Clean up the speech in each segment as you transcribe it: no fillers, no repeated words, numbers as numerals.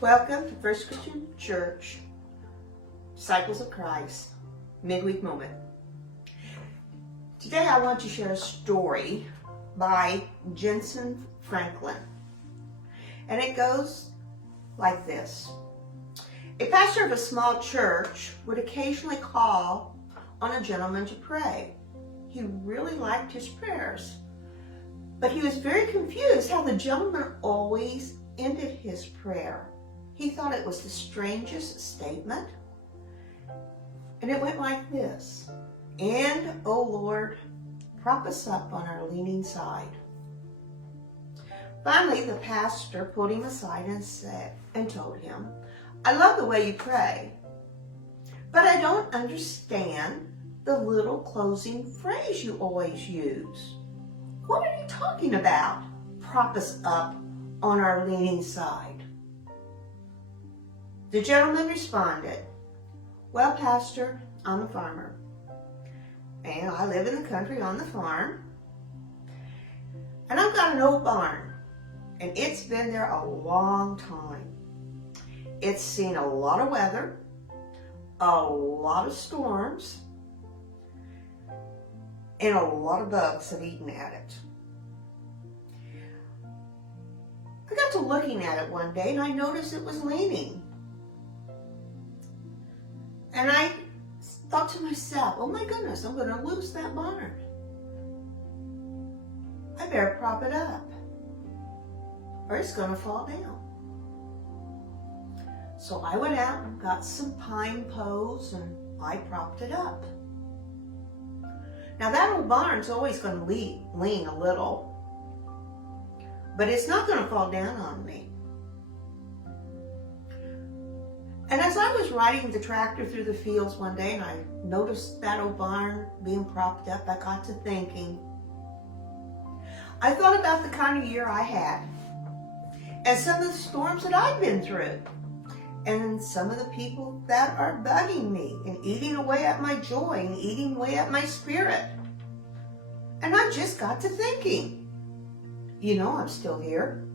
Welcome to First Christian Church, Disciples of Christ, Midweek Moment. Today I want to share a story by Jensen Franklin. And it goes like this. A pastor of a small church would occasionally call on a gentleman to pray. He really liked his prayers, but he was very confused how the gentleman always ended his prayer. He thought it was the strangest statement. And it went like this. And, O Lord, prop us up on our leaning side. Finally, the pastor pulled him aside and told him, I love the way you pray, but I don't understand the little closing phrase you always use. What are you talking about? Prop us up on our leaning side. The gentleman responded, well, Pastor, I'm a farmer, and I live in the country on the farm, and I've got an old barn, and it's been there a long time. It's seen a lot of weather, a lot of storms, and a lot of bugs have eaten at it. I got to looking at it one day, and I noticed it was leaning. And I thought to myself, oh my goodness, I'm going to lose that barn. I better prop it up, or it's going to fall down. So I went out and got some pine poles and I propped it up. Now that old barn's always going to lean a little, but it's not going to fall down on me. And as I was riding the tractor through the fields one day and I noticed that old barn being propped up, I got to thinking. I thought about the kind of year I had and some of the storms that I've been through and some of the people that are bugging me and eating away at my joy and eating away at my spirit. And I just got to thinking, I'm still here.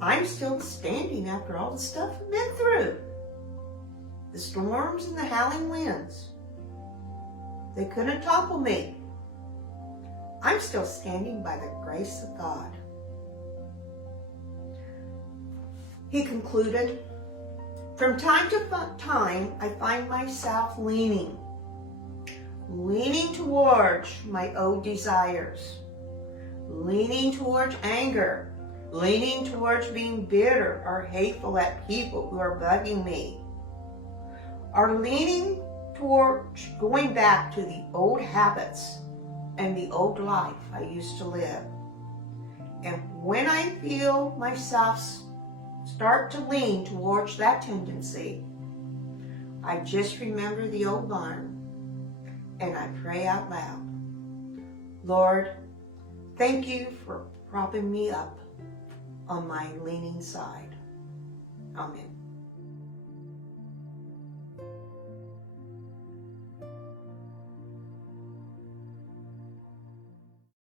I'm still standing after all the stuff I've been through. The storms and the howling winds. They couldn't topple me. I'm still standing by the grace of God. He concluded, from time to time, I find myself leaning towards my old desires, leaning towards anger, leaning towards being bitter or hateful at people who are bugging me, or leaning towards going back to the old habits and the old life I used to live. And when I feel myself start to lean towards that tendency, I just remember the old barn and I pray out loud, Lord, thank you for propping me up on my leaning side. Amen.